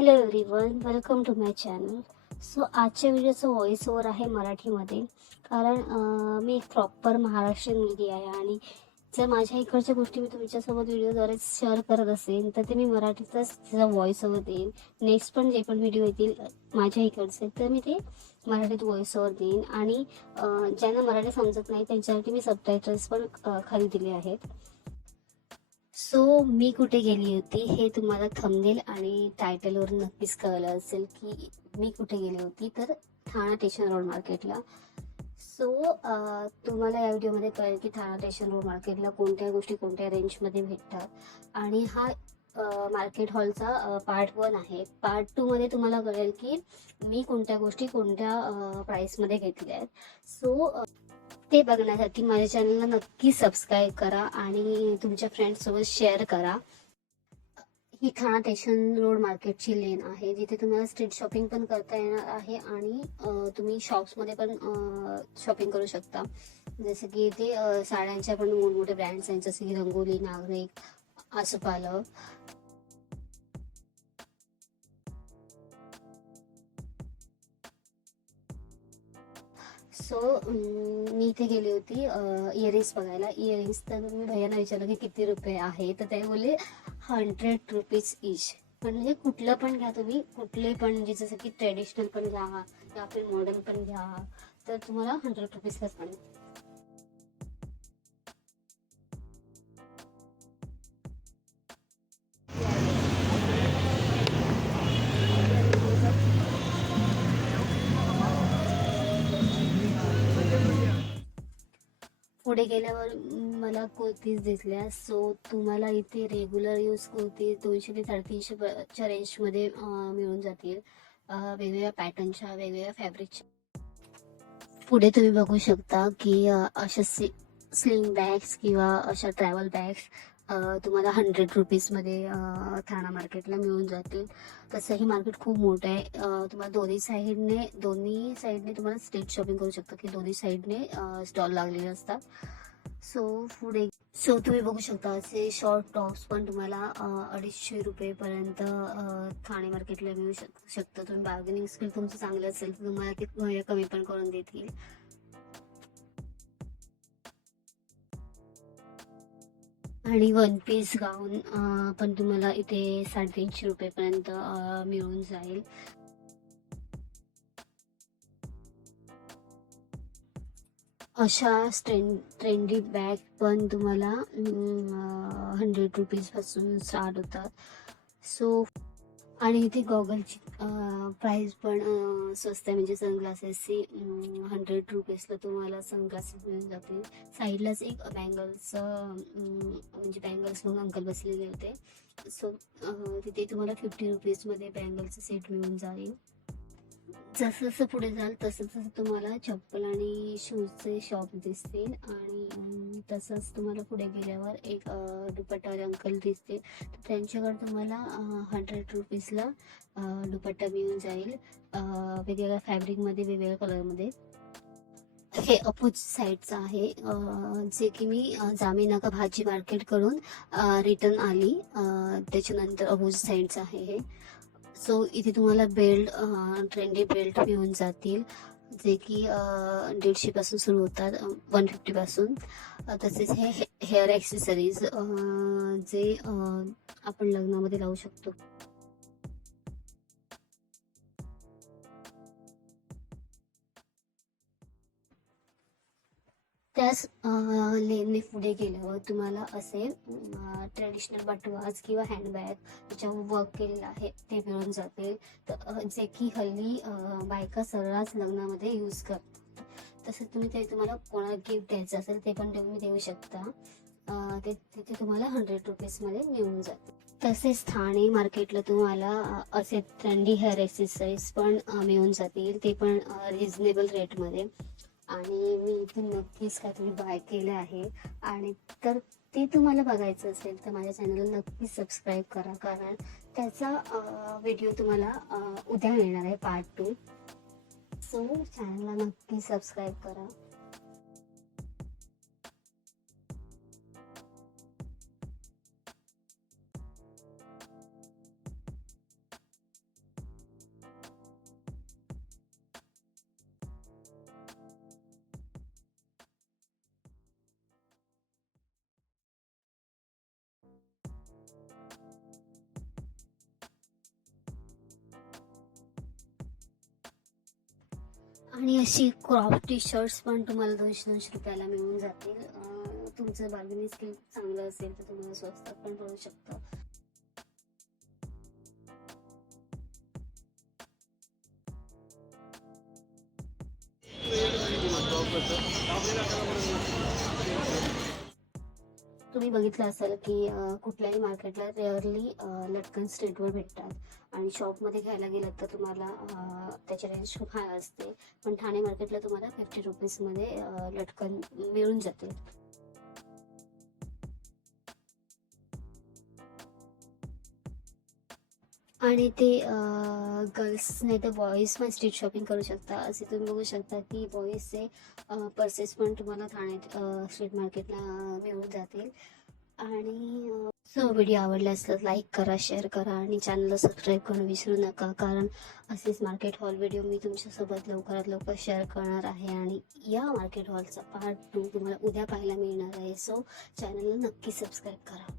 Hello everyone, welcome to my channel. So आजच्या व्हिडिओचं voice over आहे मराठीमध्ये. कारण मी एक प्रॉपर महाराष्ट्रीयन मुलगी आहे आणि जर माझ्या इकडच्या गोष्टी मी तुमच्यासोबत व्हिडिओद्वारे शेअर करत असेल तर ते मी मराठीतच त्याचा व्हॉइस ओव्हर देईन. नेक्स्ट पण जे पण व्हिडिओ येतील माझ्या इकडचे तर मी ते मराठीत व्हॉइस ओव्हर देईन. आणि ज्यांना मराठी समजत नाही त्यांच्यासाठी मी सबटायटल्स पण खाली दिले आहेत. सो मी कुठे गेली होती हे तुम्हाला थंबनेल आणि टायटलवरून नक्कीच कळलं असेल की मी कुठे गेली होती. तर ठाणा स्टेशन रोड मार्केटला. सो तुम्हाला या व्हिडिओमध्ये कळेल की ठाणा स्टेशन रोड मार्केटला कोणत्या गोष्टी कोणत्या रेंजमध्ये भेटतात. आणि हा मार्केट हॉलचा पार्ट 1 आहे. पार्ट 2 मध्ये तुम्हाला कळेल की मी कोणत्या गोष्टी कोणत्या प्राइसमध्ये घेतल्या आहेत. सो ते बघण्यासाठी माझ्या चॅनलला नक्की सबस्क्राईब करा आणि तुमच्या फ्रेंड्ससोबत शेअर करा. ही ठाणा स्टेशन रोड मार्केटची लेन आहे जिथे तुम्हाला स्ट्रीट शॉपिंग पण करता येणार आहे आणि तुम्ही शॉप्समध्ये पण शॉपिंग करू शकता. जसं की इथे साड्यांच्या पण मोठमोठे ब्रँड्स आहेत जसे की रंगोली, नागरिक, आसोपालव. सो मी इथे गेली होती इयरिंग्स बघायला. इयरिंग्स तर मी भैयाना विचारलं की किती रुपये आहे तर ते बोलले 100 रुपीज ईच. म्हणजे कुठलं पण घ्या तुम्ही, कुठले पण म्हणजे जसं की ट्रेडिशनल पण घ्या या फिर मॉडर्न पण घ्या तर तुम्हाला 100 रुपीजलाच पडेल. पुढे गेल्यावर मला कुर्तीज दिसल्या. सो तुम्हाला इथे रेग्युलर यूज कुर्ती 200 ते 350च्या रेंजमध्ये मिळून जातील. वेगवेगळ्या पॅटर्नच्या, वेगवेगळ्या फॅब्रिकच्या. पुढे तुम्ही बघू शकता की अशा स्लिंग बॅग्स किंवा अशा ट्रॅव्हल बॅग्स तुम्हाला 100 रुपीजमध्ये ठाणा मार्केटला मिळून जातील. तसं हे मार्केट खूप मोठं आहे. तुम्हाला दोन्ही साईडने तुम्हाला स्ट्रीट शॉपिंग करू शकता की दोन्ही साईडने स्टॉल लागलेले असतात. सो तुम्ही बघू शकता असे शॉर्ट टॉप्स पण तुम्हाला 250 रुपयेपर्यंत ठाणे मार्केटला मिळू शकतं. तुम्ही बार्गेनिंग स्किल तुमचं चांगलं असेल तर तुम्हाला ते कमी पण करून देतील. आणि वन पीस गाऊन पण तुम्हाला इथे 350 रुपयेपर्यंत मिळून जाईल. अशा ट्रेंडी बॅग पण तुम्हाला 100 रुपीजपासून स्टार्ट होतात. सो आणि इथे गॉगलची प्राइस पण स्वस्त आहे. म्हणजे सनग्लासेसची 100 रुपीजला तुम्हाला सनग्लासेस मिळून जातील. साईडलाच एक बँगल्सचं म्हणजे बँगल्स म्हणून अंकल बसलेले होते. सो तिथे तुम्हाला 50 रुपीजमध्ये बँगलचं सेट मिळून जाईल. जसं जसं पुढे जाल तसं तसं तुम्हाला चप्पल आणि शूजचे शॉप दिसतील. आणि तसंच तुम्हाला पुढे गेल्यावर एक दुपट्टावाले अंकल दिसतील. तर त्यांच्याकडे तुम्हाला 100 रुपीजला दुपट्टा मिळून जाईल. वेगवेगळ्या फॅब्रिकमध्ये, वेगवेगळ्या कलरमध्ये. हे अपोजिट साईडचं आहे जे की मी जामी नाका भाजी मार्केट करून रिटर्न आली. त्याच्यानंतर अपोजिट साईडचं आहे हे. सो इथे तुम्हाला ट्रेंडी बेल्ट मिळून जातील जे की 150 पासून सुरू होतात, 150 पासून. तसेच हे हेअर ॲक्सेसरीज जे आपण लग्नामध्ये लावू शकतो. त्याच लेनने पुढे गेल्यावर तुम्हाला असे ट्रेडिशनल बटवाज किंवा हँडबॅग ज्याच्यावर वर्क केलेलं आहे ते मिळून जाते. तर जे की हल्ली बायका सर्रास लग्नामध्ये यूज करतात. तसंच तुम्हाला कोणाला गिफ्ट द्यायचं असेल ते पण तुम्ही देऊ शकता. ते तिथे तुम्हाला 100 रुपीजमध्ये मिळून जाते. तसेच ठाणे मार्केटला तुम्हाला असे ट्रेंडी हेअर ॲक्सेसरीज पण मिळून जातील, ते पण रिजनेबल रेटमध्ये. आणि मी इथे नक्कीच काहीतरी बाय केलं आहे. आणि तर ते तुम्हाला बघायचं असेल तर माझ्या चॅनलला नक्कीच सबस्क्राईब करा. कारण त्याचा व्हिडिओ तुम्हाला उद्या मिळणार आहे, पार्ट 2. सो चॅनलला नक्की सबस्क्राईब करा. आणि अशी क्रॉप टी शर्ट्स पण तुम्हाला 200-200 रुपयाला मिळून जातील. तुमचं बार्गेनिंग स्किल चांगलं असेल तर तुम्हाला स्वस्तात पण पडू शकतं. तुम्ही बघितलं असेल की कुठल्याही मार्केटला रेअरली लटकन स्ट्रीटवर भेटतात आणि शॉपमध्ये घ्यायला गेलं तर तुम्हाला त्याची रेंज खूप हाय असते. पण ठाणे मार्केटला तुम्हाला 50 रुपीजमध्ये लटकन मिळून जाते. आणि ते गर्ल्स नाही तर बॉईज पण स्ट्रीट शॉपिंग करू शकता. असे तुम्ही बघू शकता की बॉईजचे पर्सेस पण तुम्हाला ठाण्यात स्ट्रीट मार्केटला मिळून जातील. आणि व्हिडिओ आवडला असला लाईक करा, शेअर करा आणि चॅनलला सबस्क्राईब करून विसरू नका, कारण असेच मार्केट हॉल व्हिडिओ मी तुमच्यासोबत लवकरात लवकर शेअर करणार आहे. आणि या मार्केट हॉलचा पार्ट 2 तुम्हाला उद्या पाहायला मिळणार आहे. सो चॅनलला नक्की सबस्क्राईब करा.